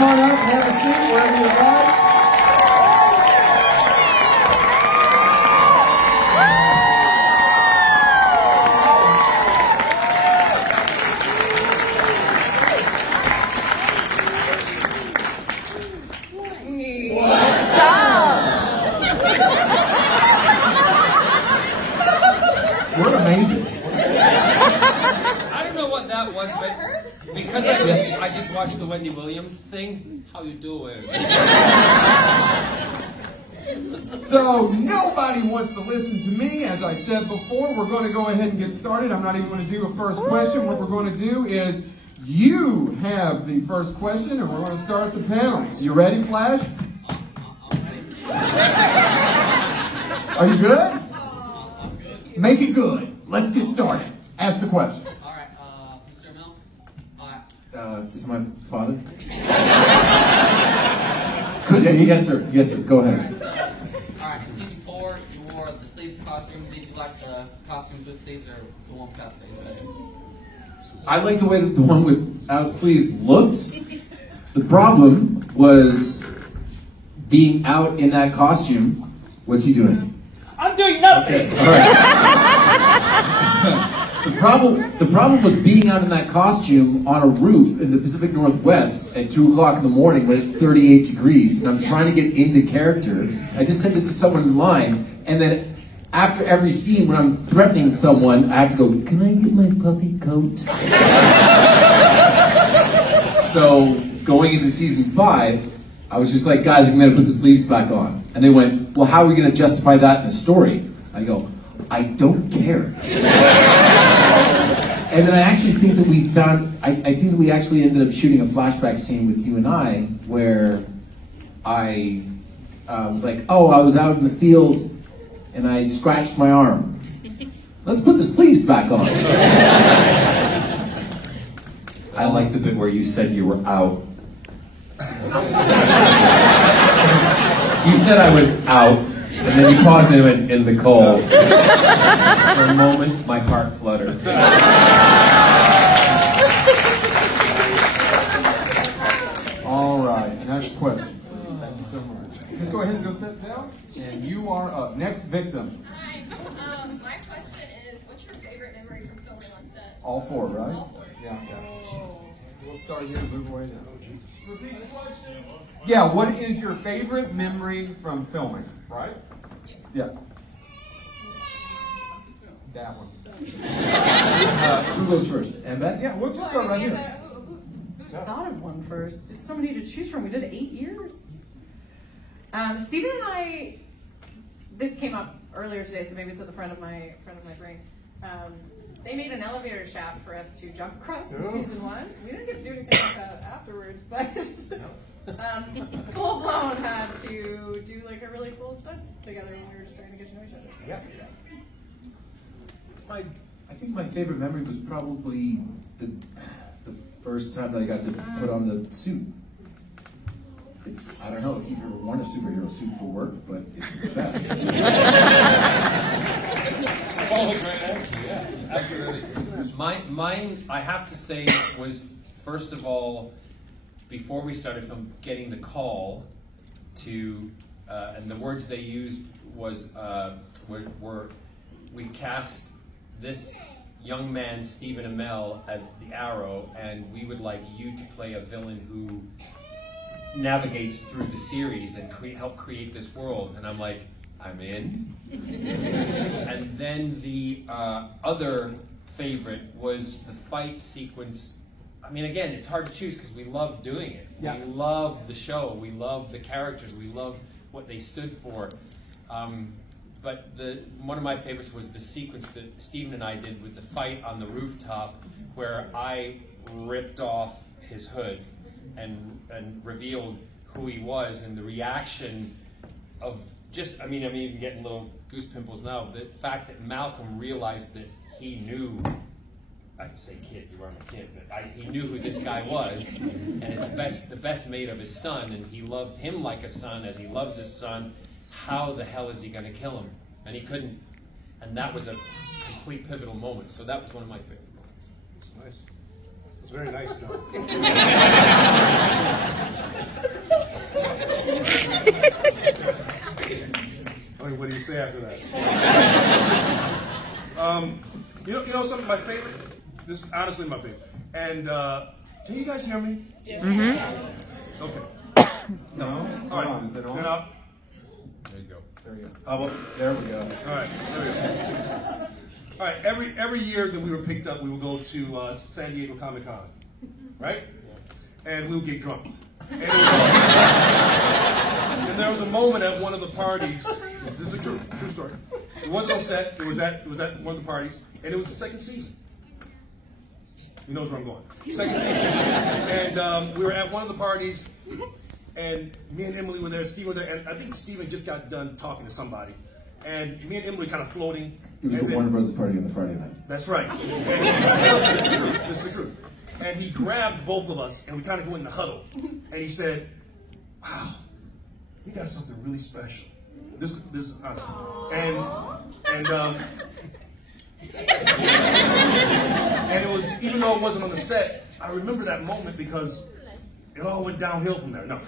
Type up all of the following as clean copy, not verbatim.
come on up and have a seat wherever you'd like. We're amazing. I don't know what that was, but because I just watched the Wendy Williams thing. How you doing? So nobody wants to listen to me. As I said before, we're going to go ahead and get started. I'm not even going to do a first question. What we're going to do is you have the first question, and we're going to start the panel. You ready, Flash? Are you good? Make it good. Let's get started. Ask the question. All right, Mr. Mills. Is my father? Could be. Yes, sir. Yes, sir. Go ahead. All right, in season 4, you wore the sleeves costume. Did you like the costumes with sleeves or the one without sleeves better? I like the way that the one without sleeves looked. The problem was being out in that costume. What's he doing? I'm doing nothing. Okay. All right. The problem was being out in that costume on a roof in the Pacific Northwest at 2 o'clock in the morning when it's 38 degrees, and I'm trying to get into character. I just sent it to someone in line, and then after every scene when I'm threatening someone, I have to go, "Can I get my puffy coat?" So going into season 5, I was just like, "Guys, I'm going to put the sleeves back on." And they went, "Well, how are we going to justify that in the story?" I go, "I don't care." And then I actually think that we found, I think that we actually ended up shooting a flashback scene with you and I where I was like, "Oh, I was out in the field and I scratched my arm. Let's put the sleeves back on." I like the bit where you said you were out. You said I was out, and then you paused and went, "in the cold." For a moment, my heart fluttered. All right, next question. Thank you so much. Just go ahead and go sit down, and you are up. Next victim. Hi. My question is, what's your favorite memory from filming on set? All 4, right? All 4. Yeah. We'll start here and move away now. Repeat the question. Yeah, what is your favorite memory from filming, right? Yeah. That one. Who goes first? Annabeth? Yeah, we'll just go right here. Who's thought of one first? It's so many to choose from. We did 8 years. Stephen and I, this came up earlier today, so maybe it's at the front of my brain. They made an elevator shaft for us to jump across in season 1. We didn't get to do anything like that afterwards, but full blown had to do like a really cool stunt together when we were just starting to get to know each other. So. Yeah. I think my favorite memory was probably the first time that I got to put on the suit. It's, I don't know if you've ever worn a superhero suit for work, but it's the best. Oh, great answer, yeah, absolutely. Mine, I have to say, was first of all, before we started film, getting the call to, and the words they used was, we've cast this young man, Stephen Amell, as the Arrow, and we would like you to play a villain who navigates through the series and help create this world. And I'm like, I'm in. And then the other favorite was the fight sequence. I mean, again, it's hard to choose because we love doing it. Yeah. We love the show. We love the characters. We love what they stood for. But one of my favorites was the sequence that Stephen and I did with the fight on the rooftop, where I ripped off his hood and revealed who he was, and the reaction of just, I mean, I'm even getting little goose pimples now. The fact that Malcolm realized that he knew, I'd say kid, you weren't a kid, but he knew who this guy was, and it's the best mate of his son, and he loved him like a son as he loves his son. How the hell is he going to kill him? And he couldn't. And that was a complete pivotal moment. So that was one of my favorite moments. It's nice. It's very nice, John. say after that. You know something, my favorite, this is honestly my favorite. And can you guys hear me? Yeah. Mm-hmm. Okay. No? All right. Hold on, is it on? Then I'll- There you go. There you go. How about, There we go. all right, there we go. All right, every year that we were picked up, we would go to San Diego Comic-Con, right? And we would get drunk. And there was a moment at one of the parties, this is a true story. It wasn't on set, it was at one of the parties, and it was the second season. He knows where I'm going. Second season. And we were at one of the parties, and me and Emily were there, Steve were there, and I think Steven just got done talking to somebody. And me and Emily kind of floating. It was the Warner Brothers party on the Friday night. That's right. And, this is the truth. And he grabbed both of us, and we kind of go in the huddle. And he said, "Wow, we got something really special. This is honest." And it was, even though it wasn't on the set, I remember that moment because it all went downhill from there. No.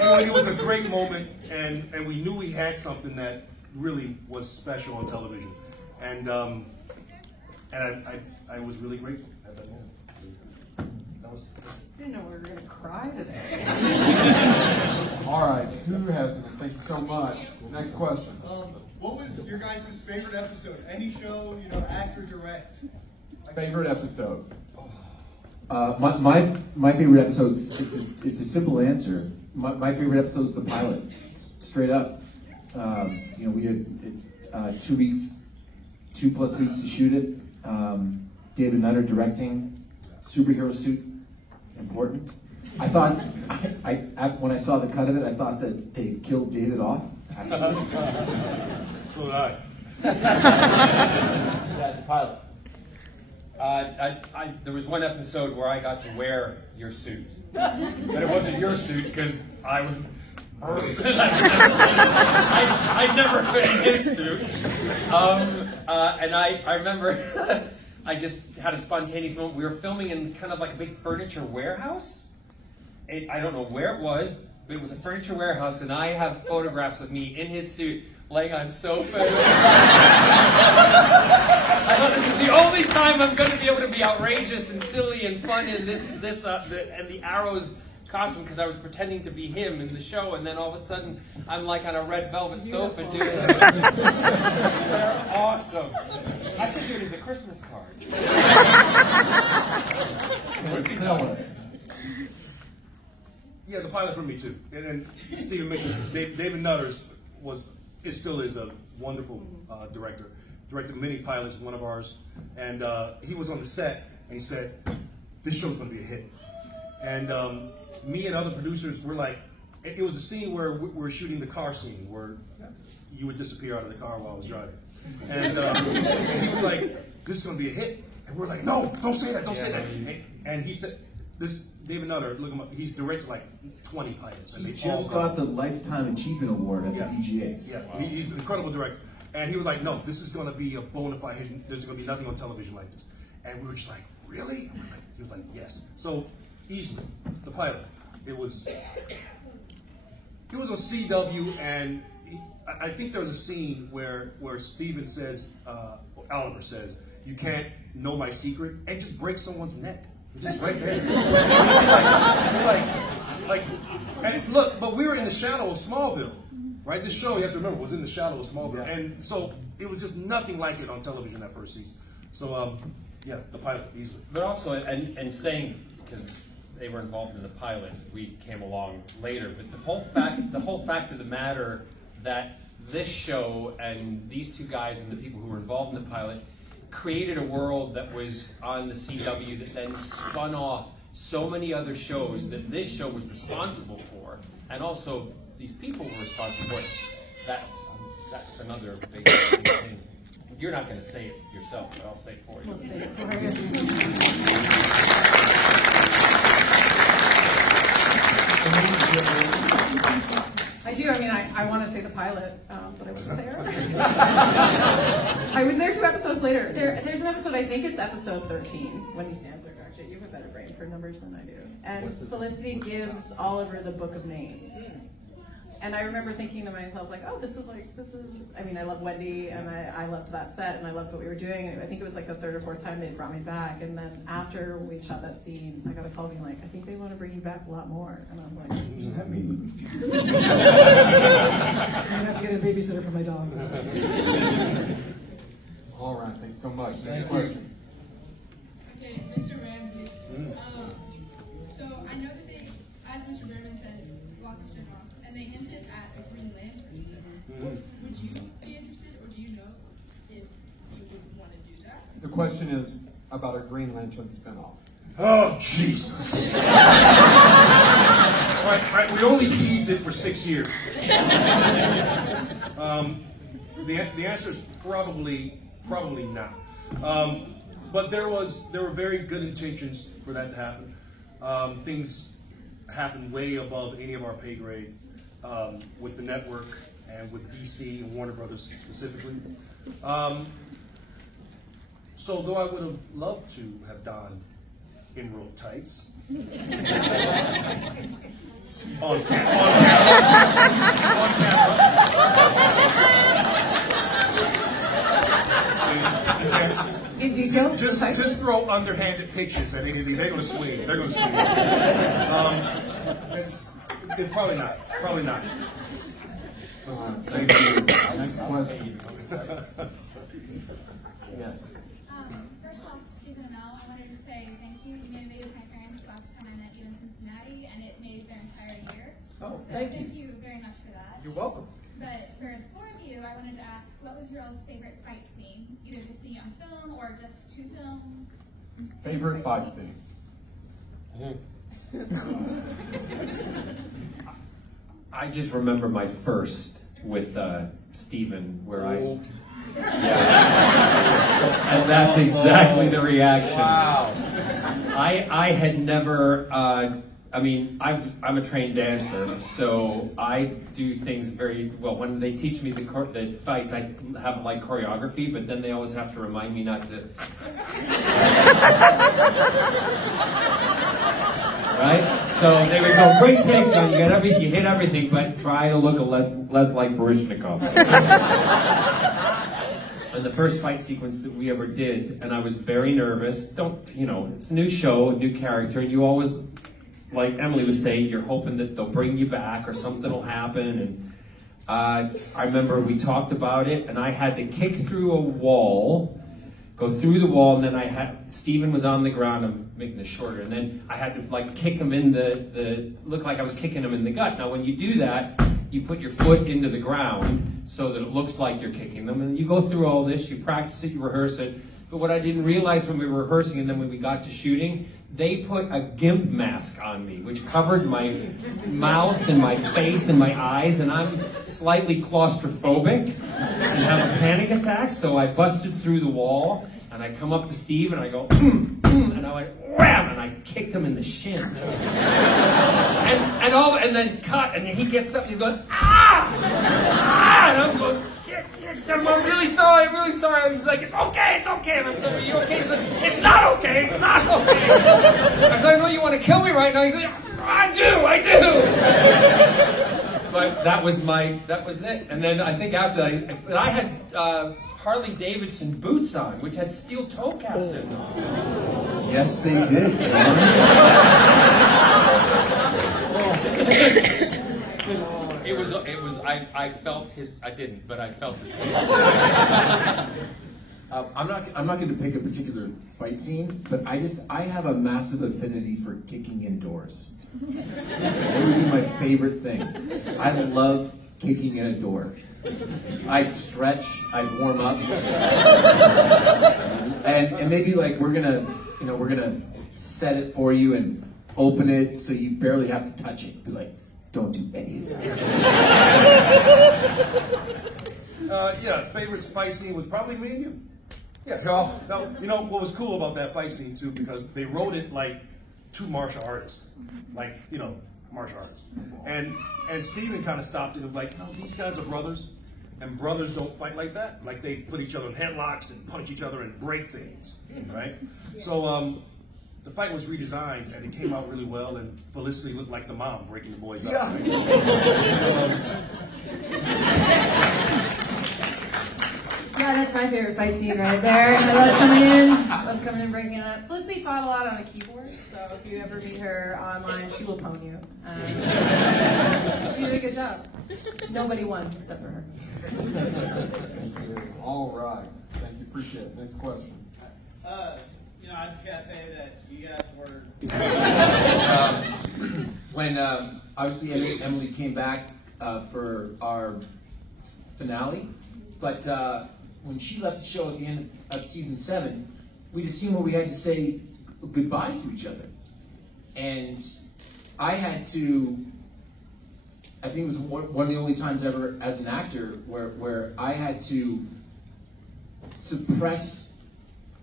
But it was a great moment, and we knew we had something that really was special on television. And I was really grateful at that moment. That was. I didn't know we were going to cry today. All right, who has it? Thank you so much. Next question. What was your guys' favorite episode? Any show, actor, direct? Favorite episode? My favorite episodes, it's a simple answer. My favorite episode is the pilot, straight up. We had 2 weeks, 2+ weeks to shoot it. David Nutter directing, superhero suit, important. I thought, when I saw the cut of it, I thought that they killed David off, actually. So did I. Yeah, the pilot. There was one episode where I got to wear your suit, but it wasn't your suit because I was. I never fit in his suit, and I remember I just had a spontaneous moment. We were filming in kind of like a big furniture warehouse. I don't know where it was, but it was a furniture warehouse, and I have photographs of me in his suit laying on sofas. I thought this is the only time I'm going to be able to be outrageous and silly and fun in and the Arrows costume, because I was pretending to be him in the show, and then all of a sudden I'm like on a red velvet sofa doing it. They're awesome. I should do it as a Christmas card. Yeah, the pilot for me too. And then Steven mentioned David Nutters still is a wonderful director. Directed many pilots, one of ours, and he was on the set and he said, "This show's going to be a hit." And me and other producers were like, it was a scene where we were shooting the car scene where you would disappear out of the car while I was driving, and he was like, "This is going to be a hit," and we're like, "No, don't say that, don't say that." And he said, "This David Nutter, look him up. He's directed like 20 pilots, and He they just got the Lifetime Achievement Award at the DGAs. Yeah, wow. He's an incredible director. And he was like, "No, this is going to be a bona fide hit. There's going to be nothing on television like this." And we were just like, "Really?" And he was like, "Yes." So easily, the pilot. It was on CW, and I think there was a scene where Steven says, Oliver says, "You can't know my secret," and just break someone's neck. Just right there. And look, but we were in the shadow of Smallville, right? This show, you have to remember, was in the shadow of Smallville. Yeah. And so it was just nothing like it on television that first season. So, yeah, the pilot, easily. But also, and saying, because they were involved in the pilot, we came along later, but the whole fact of the matter that this show and these two guys and the people who were involved in the pilot created a world that was on the CW that then spun off so many other shows that this show was responsible for, and also these people were responsible for it. That's another big thing. You're not going to say it yourself, but I'll say it for you. We'll say it for you. I do. I mean, I want to say the pilot, but I wasn't there. I was there 2 episodes later. There's an episode, I think it's episode 13, when he stands there, actually. You have a better brain for numbers than I do. And Felicity gives Oliver the book of names. And I remember thinking to myself, like, oh, this is, I mean, I love Wendy, and I loved that set, and I loved what we were doing. And I think it was like the third or fourth time they brought me back. And then after we shot that scene, I got a call being like, I think they want to bring you back a lot more. And I'm like, what does that mean? I'm going to have to get a babysitter for my dog. All right, thanks so much. Next question. Okay, Mr. Ramsey. So I know that they, as Mr. Berman said, lots of spin-offs, and they hinted at a Green Lantern spin-off. Would you be interested, or do you know if you would want to do that? The question is about a Green Lantern spinoff. Oh, Jesus. Right, we only teased it for 6 years. The answer is probably not. But there were very good intentions for that to happen. Things happened way above any of our pay grade with the network and with DC and Warner Brothers specifically. So though I would have loved to have donned emerald tights on camera. In detail? Just throw underhanded pitches at any of these. They're going to swing. They're going to swing. It's probably not. Probably not. Thank you. Next question. Yes. First off, Stephen and Mel, I wanted to say thank you. You made a day with my parents last time I met you in Cincinnati, and it made their entire year. Oh, so thank thank you very much for that. You're welcome. But for the four of you, I wanted to ask, what was your all's favorite fight scene? Either to see on film or just to film? Favorite fight scene? I just remember my first with Stephen, where and that's exactly the reaction. Wow. I had never, I mean, I'm a trained dancer, so I do things very well. When they teach me the fights, I have like choreography, but then they always have to remind me not to. Right? So they would go, great take, John, you hit everything, but try to look less like Baryshnikov. And the first fight sequence that we ever did, and I was very nervous. It's a new show, a new character, and you always, like Emily was saying, you're hoping that they'll bring you back or something will happen. And I remember we talked about it, and I had to kick through a wall, go through the wall, and then Stephen was on the ground. I'm making this shorter, and then I had to like kick him in looked like I was kicking him in the gut. Now when you do that, you put your foot into the ground so that it looks like you're kicking them, and you go through all this, you practice it, you rehearse it. But what I didn't realize when we were rehearsing and then when we got to shooting, they put a GIMP mask on me, which covered my mouth and my face and my eyes, and I'm slightly claustrophobic and have a panic attack, so I busted through the wall, and I come up to Steve and I go, and I went, wham, and I kicked him in the shin. And then cut, and he gets up, and he's going, ah! And I'm going, shit, I'm really sorry. He's like, it's okay. And I'm saying, are you okay? He's like, it's not okay. I said, I know you want to kill me right now. He's like, I do. But that was it. And then I think after that, I had Harley Davidson boots on, which had steel toe caps in them. Yes, they did, John. I felt his. I didn't, but I felt his. I'm not going to pick a particular fight scene, but I have a massive affinity for kicking indoors. That would be my favorite thing. I love kicking in a door. I'd stretch, I'd warm up, and maybe like we're gonna set it for you and open it so you barely have to touch it. Be like, don't do any of that. Favorite fight scene was probably me and you. Yeah. Now, what was cool about that fight scene too, because they wrote it like two martial artists, martial artists, and Stephen kind of stopped it and was like, no, these guys are brothers, and brothers don't fight like that. Like they put each other in headlocks and punch each other and break things, right? So the fight was redesigned and it came out really well, and Felicity looked like the mom breaking the boys up. Yeah. Yeah, that's my favorite fight scene right there. I love coming in, breaking it up. Felicity fought a lot on a keyboard, so if you ever meet her online, she will pwn you. She did a good job. Nobody won except for her. Thank you. All right. Thank you. Appreciate it. Next question. You know, I just gotta say that you guys were. When obviously Emily came back for our finale, but when she left the show at the end of season 7, we just seen where we had to say goodbye to each other, and I had to. I think it was one of the only times ever as an actor where I had to suppress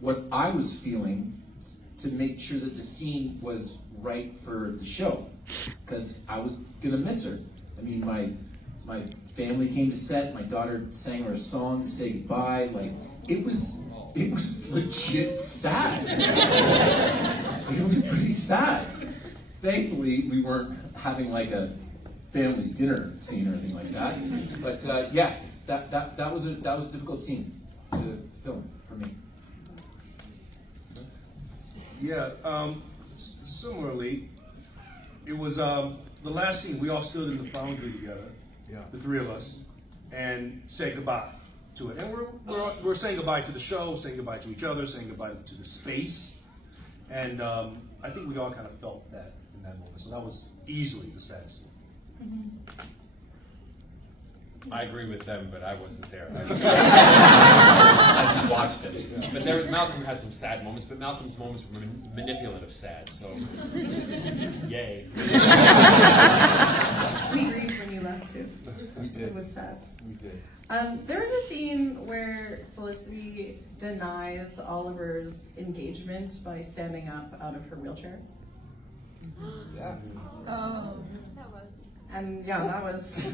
what I was feeling to make sure that the scene was right for the show, because I was gonna miss her. I mean, my family came to set. My daughter sang her a song to say goodbye. Like it was legit sad. It was pretty sad. Thankfully, we weren't having like a family dinner scene or anything like that. But yeah, that was a difficult scene to film for me. Yeah, similarly, it was the last scene. We all stood in the foundry together, the three of us, and said goodbye to it. And we're saying goodbye to the show, saying goodbye to each other, saying goodbye to the space. And I think we all kind of felt that in that moment. So that was easily the saddest scene. I agree with them, but I wasn't there. I just watched it. But Malcolm had some sad moments, but Malcolm's moments were manipulative sad, so yay. We grieved when you left too. We did. It was sad. We did. There was a scene where Felicity denies Oliver's engagement by standing up out of her wheelchair. Yeah. Oh, that was. And yeah, that was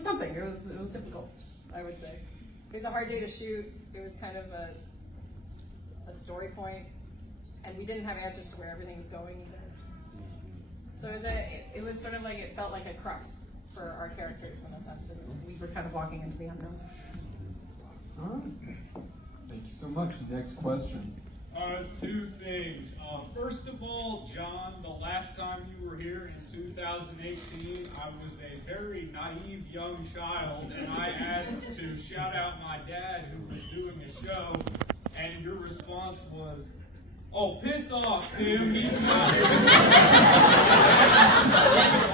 something. It was difficult, I would say. It was a hard day to shoot. It was kind of a story point, and we didn't have answers to where everything was going either. So it was sort of like, it felt like a crux for our characters in a sense, and we were kind of walking into the unknown. All right. Thank you so much. Next question. Two things. First of all, John, the last time you were here in 2018, I was a very naive young child, and I asked to shout out my dad who was doing a show, and your response was, "Oh, piss off, Tim, he's not here."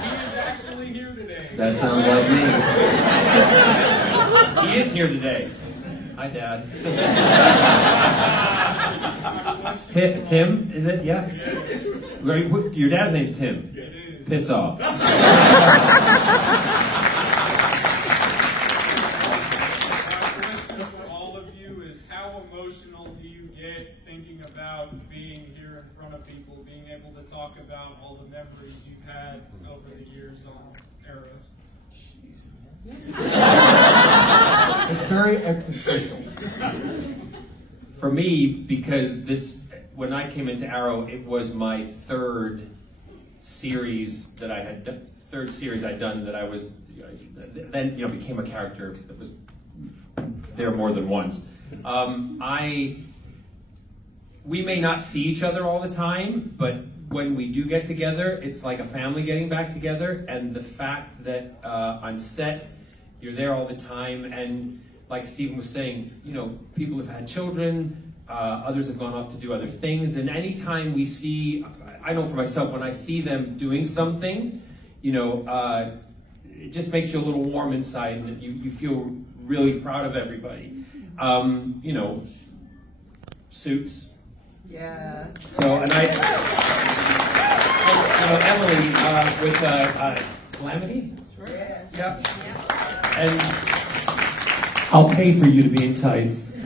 He is actually here today. That sounds like me. He is here today. Hi, Dad. Tim, is it? Yeah? Your dad's name's Tim. It is. Piss off. My question for all of you is, how emotional do you get thinking about being here in front of people, being able to talk about all the memories you've had over the years on Arrow? It's very existential. For me, because when I came into Arrow, it was my third series I'd done that I was, then became a character that was there more than once. We may not see each other all the time, but when we do get together, it's like a family getting back together, and the fact that on set, you're there all the time, and like Stephen was saying, people have had children, others have gone off to do other things, and anytime we see, I know for myself, when I see them doing something, it just makes you a little warm inside, and you feel really proud of everybody. Suits. Yeah. So, and Emily with Calamity. Yeah. Yeah. And I'll pay for you to be in tights.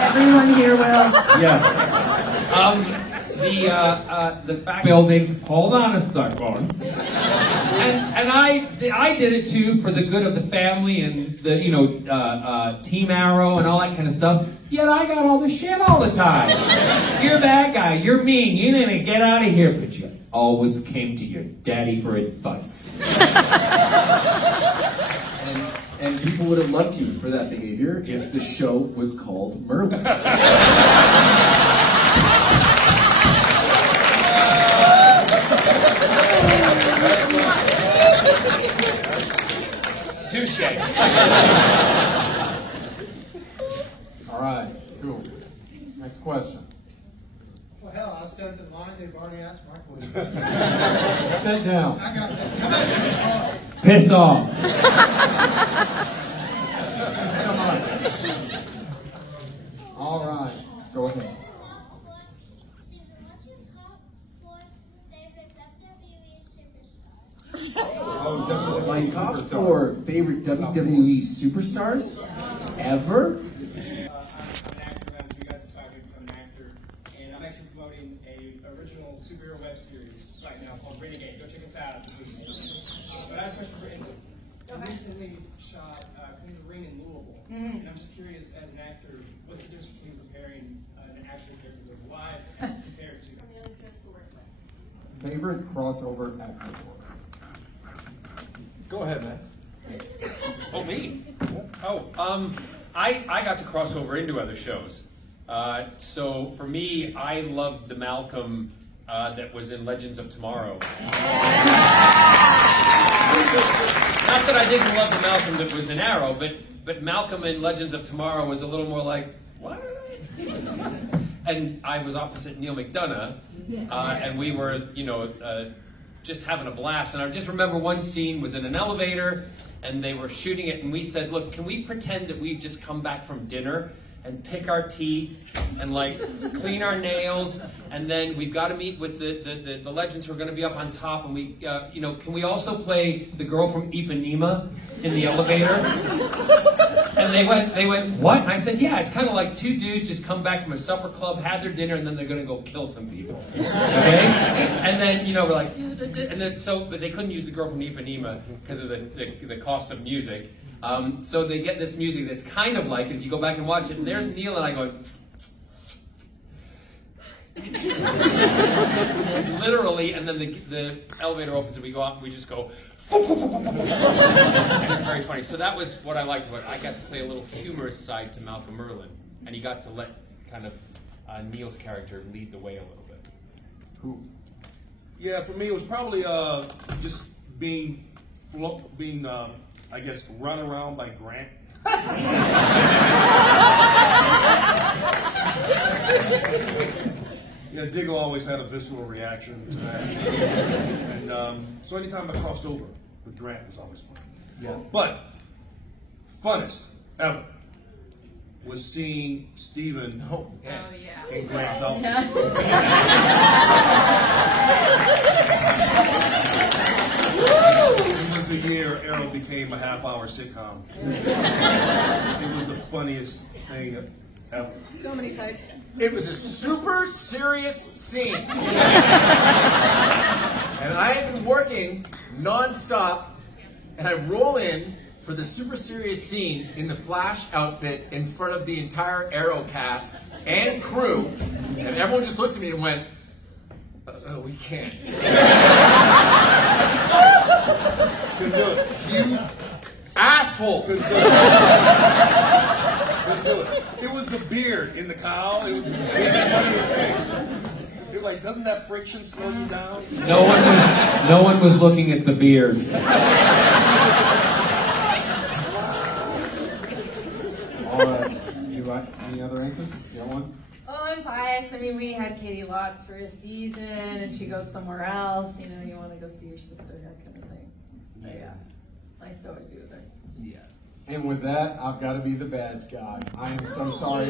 Everyone here will. Yes. The fact buildings. Hold on a second. And I did it too for the good of the family and the Team Arrow and all that kind of stuff. Yet I got all the shit all the time. You're that guy. You're mean. You need to get out of here. But you always came to your daddy for advice. And people would have loved you for that behavior if the show was called Merlin. Touche. All right, cool. Next question. Well, hell, I stepped in line. They've already asked my question. Sit down. I got that. Piss off. Come on. All right, go ahead. Oh, My top 4 favorite WWE superstars ever? I'm an actor, as you guys decided I'm an actor, and I'm actually promoting a original superhero web series right now called Renegade. Go check us out. But I have a question for Indy. You recently shot Queen of the Ring in Louisville, and I'm just curious, as an actor, what's the difference between preparing an action versus a live as compared to? Favorite crossover actor? Go ahead, man. Oh, me? Oh, I got to cross over into other shows. So for me, I loved the Malcolm that was in Legends of Tomorrow. Not that I didn't love the Malcolm that was in Arrow, but Malcolm in Legends of Tomorrow was a little more like, what? And I was opposite Neil McDonough, and we were, just having a blast. And I just remember one scene was in an elevator, and they were shooting it, and we said, look, can we pretend that we've just come back from dinner and pick our teeth and like clean our nails, and then we've got to meet with the legends who are going to be up on top, and we, can we also play the girl from Ipanema in the elevator? And they went, what? And I said, yeah, it's kind of like 2 dudes just come back from a supper club, had their dinner, and then they're going to go kill some people. Okay? And then, we're like, and then but they couldn't use the girl from Ipanema because of the cost of music. So they get this music that's kind of like, if you go back and watch it, and there's Neil and I going, literally, and then the elevator opens and we go up and we just go, and it's very funny. So that was what I liked about it. I got to play a little humorous side to Malcolm Merlin, and he got to let kind of Neil's character lead the way a little bit. Cool. Yeah, for me it was probably just being I guess run around by Grant. Yeah, Diggle always had a visceral reaction to that, and so anytime I crossed over with Grant was always fun. Yeah. But funnest ever was seeing Steven in Grant's outfit. It was the year Arrow became a half-hour sitcom. It was the funniest thing ever. So many tights. It was a super serious scene. And I had been working non-stop, and I roll in for the super serious scene in the Flash outfit in front of the entire Arrow cast and crew, and everyone just looked at me and went, we can't. Couldn't do it. You asshole. Couldn't do it. It was the beard in the cowl. It was the funniest thing. You're like, doesn't that friction slow you down? No one was looking at the beard. All right. You like any other answers? You got one? Oh, I'm biased. I mean, we had Katie Lotz for a season, and she goes somewhere else. You want to go see your sister, that kind of thing. So, yeah. Nice to always be with her. Yeah. And with that, I've got to be the bad guy. I am so sorry.